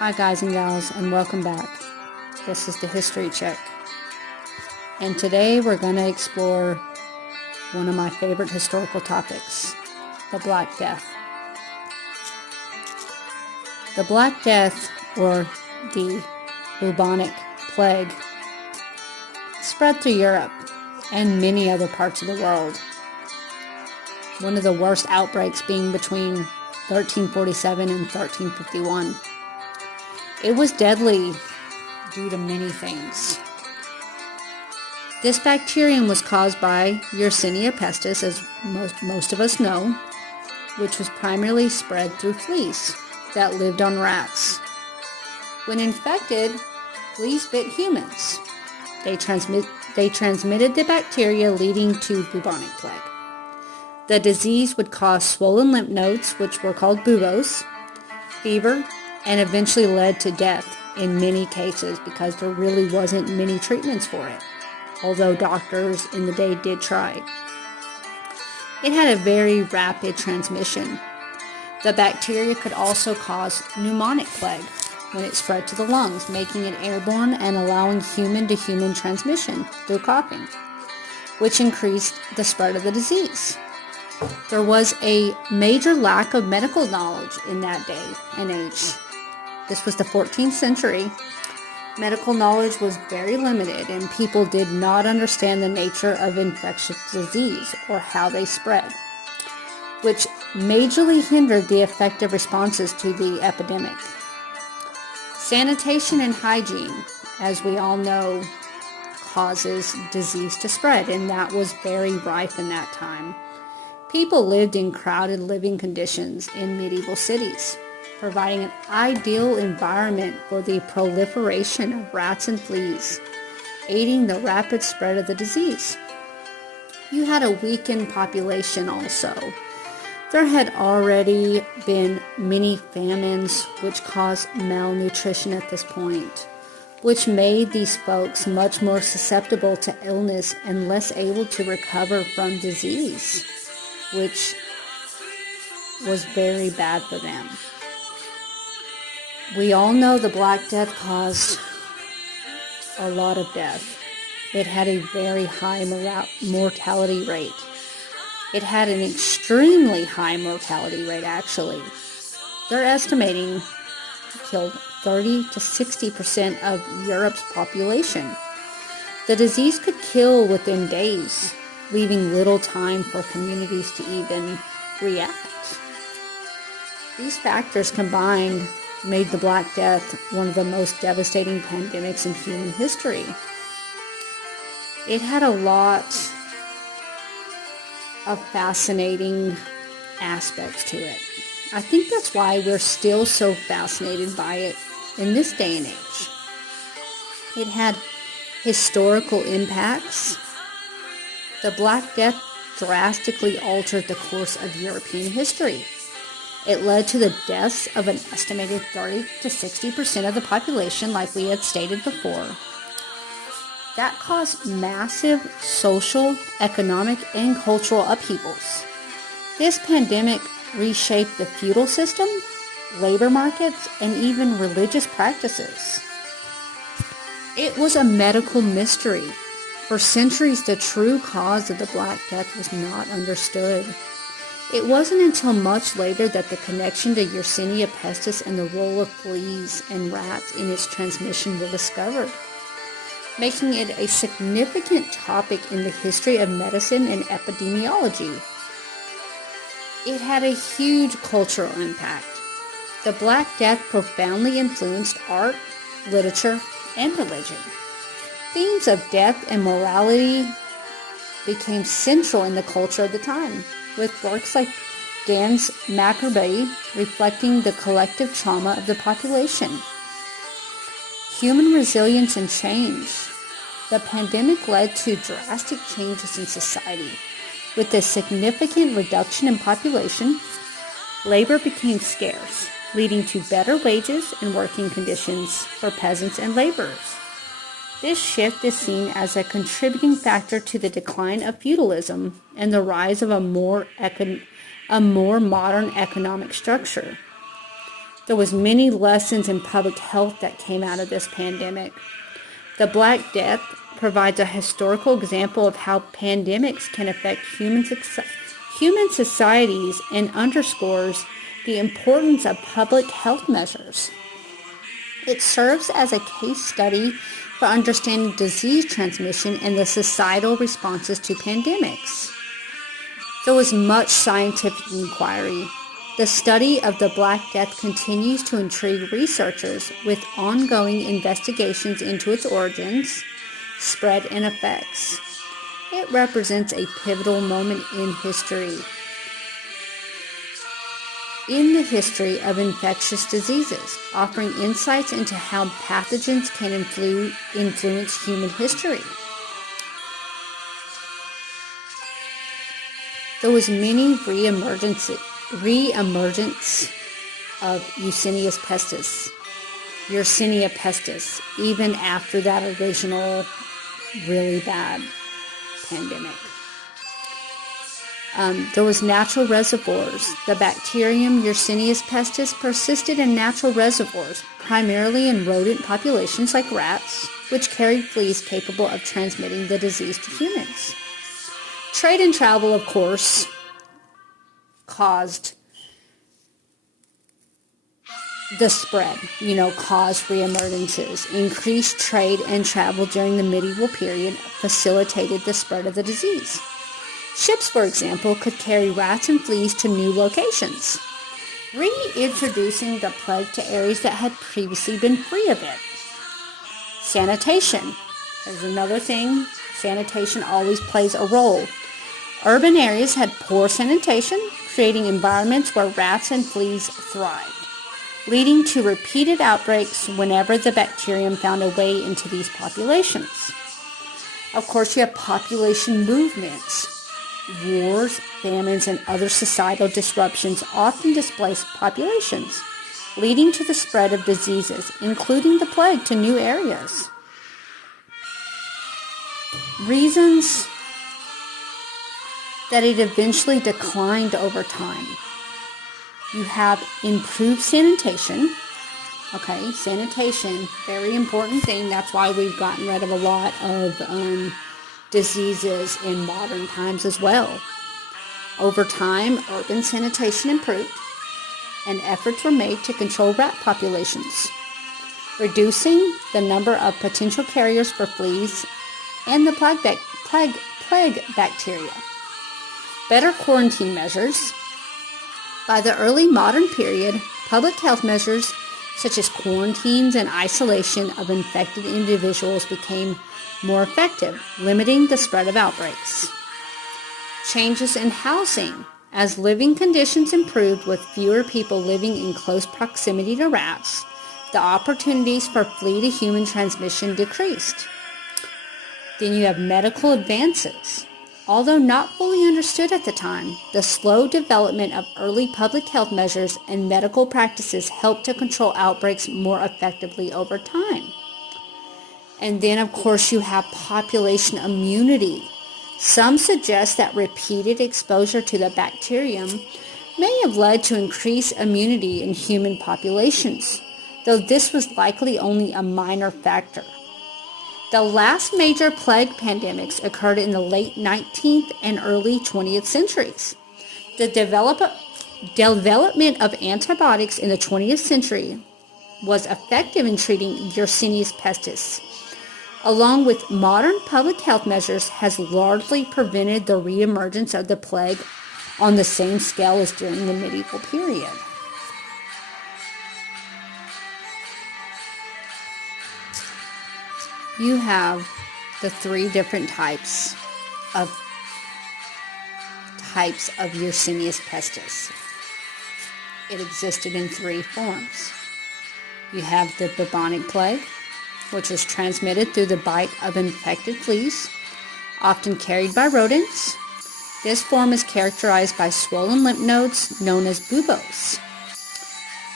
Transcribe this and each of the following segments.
Hi guys and gals, and welcome back. This is the History Check. And today we're going to explore one of my favorite historical topics, the Black Death. The Black Death, or the bubonic plague, spread through Europe and many other parts of the world. One of the worst outbreaks being between 1347 and 1351. It was deadly due to many things. This bacterium was caused by Yersinia pestis, as most of us know, which was primarily spread through fleas that lived on rats. When infected, fleas bit humans. They transmitted the bacteria, leading to bubonic plague. The disease would cause swollen lymph nodes, which were called buboes, fever, and eventually led to death in many cases because there really wasn't many treatments for it, although doctors in the day did try. It had a very rapid transmission. The bacteria could also cause pneumonic plague when it spread to the lungs, making it airborne and allowing human-to-human transmission through coughing, which increased the spread of the disease. There was a major lack of medical knowledge in that day and age. This was the 14th century. Medical knowledge was very limited, and people did not understand the nature of infectious disease or how they spread, which majorly hindered the effective responses to the epidemic. Sanitation and hygiene, as we all know, causes disease to spread, and that was very rife in that time. People lived in crowded living conditions in medieval cities, providing an ideal environment for the proliferation of rats and fleas, aiding the rapid spread of the disease. You had a weakened population also. There had already been many famines which caused malnutrition at this point, which made these folks much more susceptible to illness and less able to recover from disease, which was very bad for them. We all know the Black Death caused a lot of death. It had a very high mortality rate. It had an extremely high mortality rate, actually. They're estimating it killed 30 to 60% of Europe's population. The disease could kill within days, leaving little time for communities to even react. These factors combined made the Black Death one of the most devastating pandemics in human history. It had a lot of fascinating aspects to it. I think that's why we're still so fascinated by it in this day and age. It had historical impacts. The Black Death drastically altered the course of European history. It led to the deaths of an estimated 30 to 60% of the population, like we had stated before. That caused massive social, economic, and cultural upheavals. This pandemic reshaped the feudal system, labor markets, and even religious practices. It was a medical mystery. For centuries, the true cause of the Black Death was not understood. It wasn't until much later that the connection to Yersinia pestis and the role of fleas and rats in its transmission were discovered, making it a significant topic in the history of medicine and epidemiology. It had a huge cultural impact. The Black Death profoundly influenced art, literature, and religion. Themes of death and morality became central in the culture of the time, with works like Dante's Macabee reflecting the collective trauma of the population. Human resilience and change. The pandemic led to drastic changes in society. With a significant reduction in population, labor became scarce, leading to better wages and working conditions for peasants and laborers. This shift is seen as a contributing factor to the decline of feudalism and the rise of a more modern economic structure. There was many lessons in public health that came out of this pandemic. The Black Death provides a historical example of how pandemics can affect human societies and underscores the importance of public health measures. It serves as a case study for understanding disease transmission and the societal responses to pandemics. There was much scientific inquiry. The study of the Black Death continues to intrigue researchers with ongoing investigations into its origins, spread, and effects. It represents a pivotal moment in the history of infectious diseases, offering insights into how pathogens can influence human history. There was many reemergence of Yersinia pestis, even after that original really bad pandemic. There was natural reservoirs. The bacterium Yersinia pestis persisted in natural reservoirs, primarily in rodent populations like rats, which carried fleas capable of transmitting the disease to humans. Trade and travel, of course, caused the spread, caused reemergences. Increased trade and travel during the medieval period facilitated the spread of the disease. Ships, for example, could carry rats and fleas to new locations, reintroducing the plague to areas that had previously been free of it. Sanitation is another thing. Sanitation always plays a role. Urban areas had poor sanitation, creating environments where rats and fleas thrived, leading to repeated outbreaks whenever the bacterium found a way into these populations. Of course, you have population movements. Wars, famines, and other societal disruptions often displace populations, leading to the spread of diseases, including the plague, to new areas. Reasons that it eventually declined over time. You have improved sanitation. Okay, sanitation, very important thing. That's why we've gotten rid of a lot of diseases in modern times as well. Over time, urban sanitation improved, and efforts were made to control rat populations, reducing the number of potential carriers for fleas and the plague bacteria. Better quarantine measures. By the early modern period, public health measures such as quarantines and isolation of infected individuals became more effective, limiting the spread of outbreaks. Changes in housing. As living conditions improved with fewer people living in close proximity to rats, the opportunities for flea-to-human transmission decreased. Then you have medical advances. Although not fully understood at the time, the slow development of early public health measures and medical practices helped to control outbreaks more effectively over time. And then, of course, you have population immunity. Some suggest that repeated exposure to the bacterium may have led to increased immunity in human populations, though this was likely only a minor factor. The last major plague pandemics occurred in the late 19th and early 20th centuries. The development of antibiotics in the 20th century was effective in treating Yersinia pestis, along with modern public health measures, has largely prevented the reemergence of the plague on the same scale as during the medieval period. You have the three different types of Yersinia pestis. It existed in three forms. You have the bubonic plague, which is transmitted through the bite of infected fleas, often carried by rodents. This form is characterized by swollen lymph nodes known as buboes.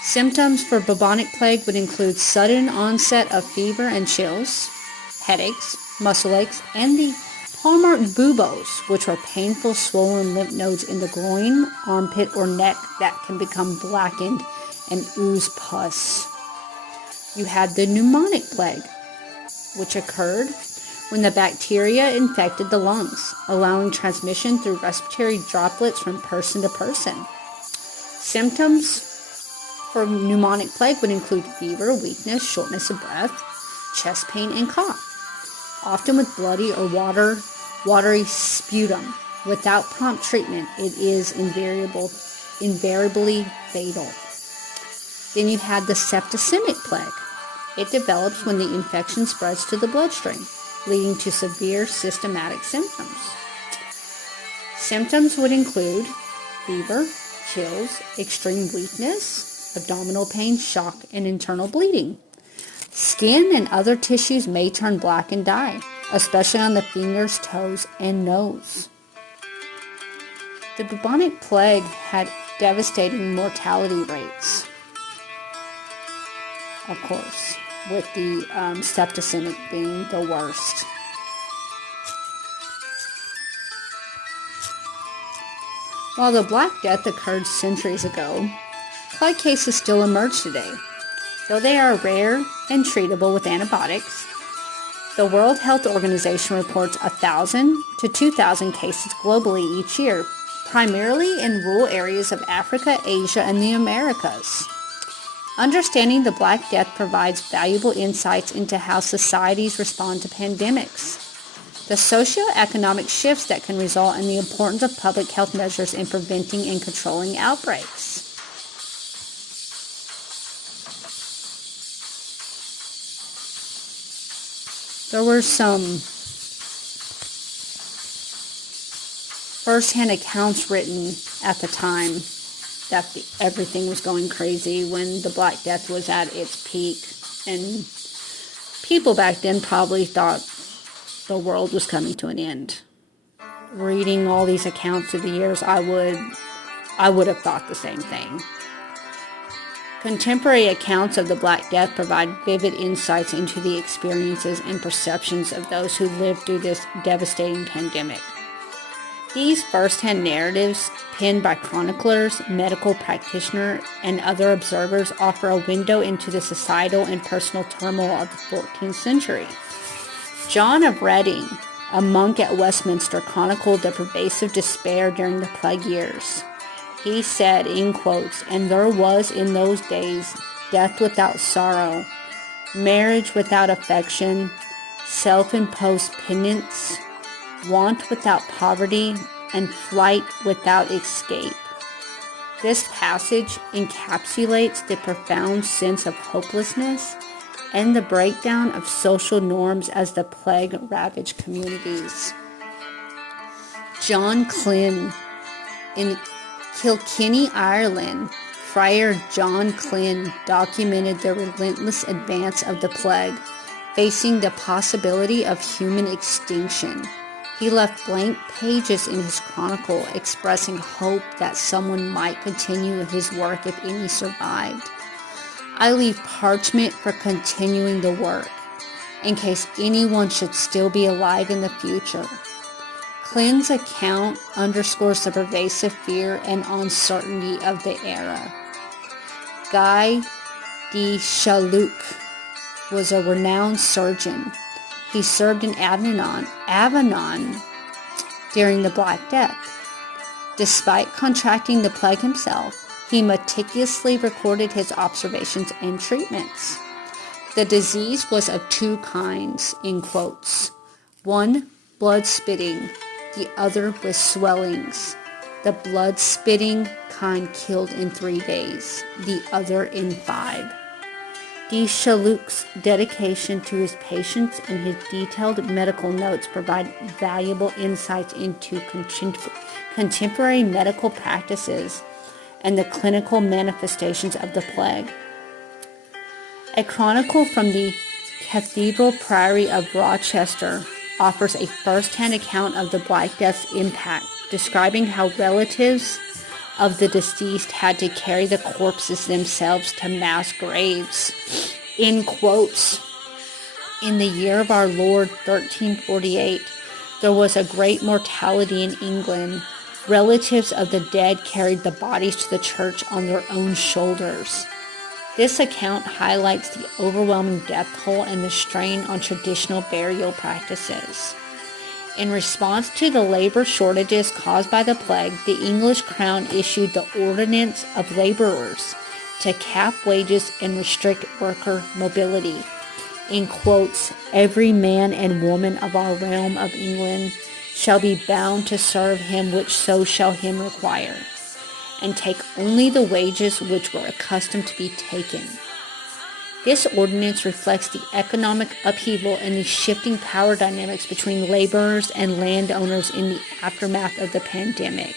Symptoms for bubonic plague would include sudden onset of fever and chills, headaches, muscle aches, and the hallmark buboes, which are painful swollen lymph nodes in the groin, armpit, or neck that can become blackened and ooze pus. You had the pneumonic plague, which occurred when the bacteria infected the lungs, allowing transmission through respiratory droplets from person to person. Symptoms for pneumonic plague would include fever, weakness, shortness of breath, chest pain, and cough, often with bloody or watery sputum. Without prompt treatment, it is invariably fatal. Then you had the septicemic plague. It develops when the infection spreads to the bloodstream, leading to severe systematic symptoms. Symptoms would include fever, chills, extreme weakness, abdominal pain, shock, and internal bleeding. Skin and other tissues may turn black and die, especially on the fingers, toes, and nose. The bubonic plague had devastating mortality rates, of course, with the septicemic being the worst. While the Black Death occurred centuries ago, plague cases still emerge today. Though they are rare and treatable with antibiotics, the World Health Organization reports 1,000 to 2,000 cases globally each year, primarily in rural areas of Africa, Asia, and the Americas. Understanding the Black Death provides valuable insights into how societies respond to pandemics, the socioeconomic shifts that can result, in the importance of public health measures in preventing and controlling outbreaks. There were some first-hand accounts written at the time that everything was going crazy when the Black Death was at its peak, and people back then probably thought the world was coming to an end. Reading all these accounts through the years, I would have thought the same thing. Contemporary accounts of the Black Death provide vivid insights into the experiences and perceptions of those who lived through this devastating pandemic. These first-hand narratives, penned by chroniclers, medical practitioners, and other observers, offer a window into the societal and personal turmoil of the 14th century. John of Reading, a monk at Westminster, chronicled the pervasive despair during the plague years. He said, in quotes, "And there was in those days death without sorrow, marriage without affection, self-imposed penance, want without poverty, and flight without escape." This passage encapsulates the profound sense of hopelessness and the breakdown of social norms as the plague ravaged communities. John Clyn, in Kilkenny, Ireland, Friar John Clyn documented the relentless advance of the plague, facing the possibility of human extinction. He left blank pages in his chronicle expressing hope that someone might continue his work if any survived. "I leave parchment for continuing the work, in case anyone should still be alive in the future." Clyn's account underscores the pervasive fear and uncertainty of the era. Guy de Chaluc was a renowned surgeon. He served in Avignon during the Black Death. Despite contracting the plague himself, he meticulously recorded his observations and treatments. The disease was of two kinds, in quotes. One, blood spitting, the other with swellings. The blood spitting kind killed in 3 days, the other in 5. De Chaluc's dedication to his patients and his detailed medical notes provide valuable insights into contemporary medical practices and the clinical manifestations of the plague. A chronicle from the Cathedral Priory of Rochester offers a first-hand account of the Black Death's impact, describing how relatives of the deceased had to carry the corpses themselves to mass graves. In quotes, "In the year of our Lord 1348, there was a great mortality in England. Relatives of the dead carried the bodies to the church on their own shoulders. This account highlights the overwhelming death toll and the strain on traditional burial practices. In response to the labor shortages caused by the plague, the English crown issued the Ordinance of Laborers to cap wages and restrict worker mobility. In quotes, "Every man and woman of our realm of England shall be bound to serve him which so shall him require, and take only the wages which were accustomed to be taken." This ordinance reflects the economic upheaval and the shifting power dynamics between laborers and landowners in the aftermath of the pandemic.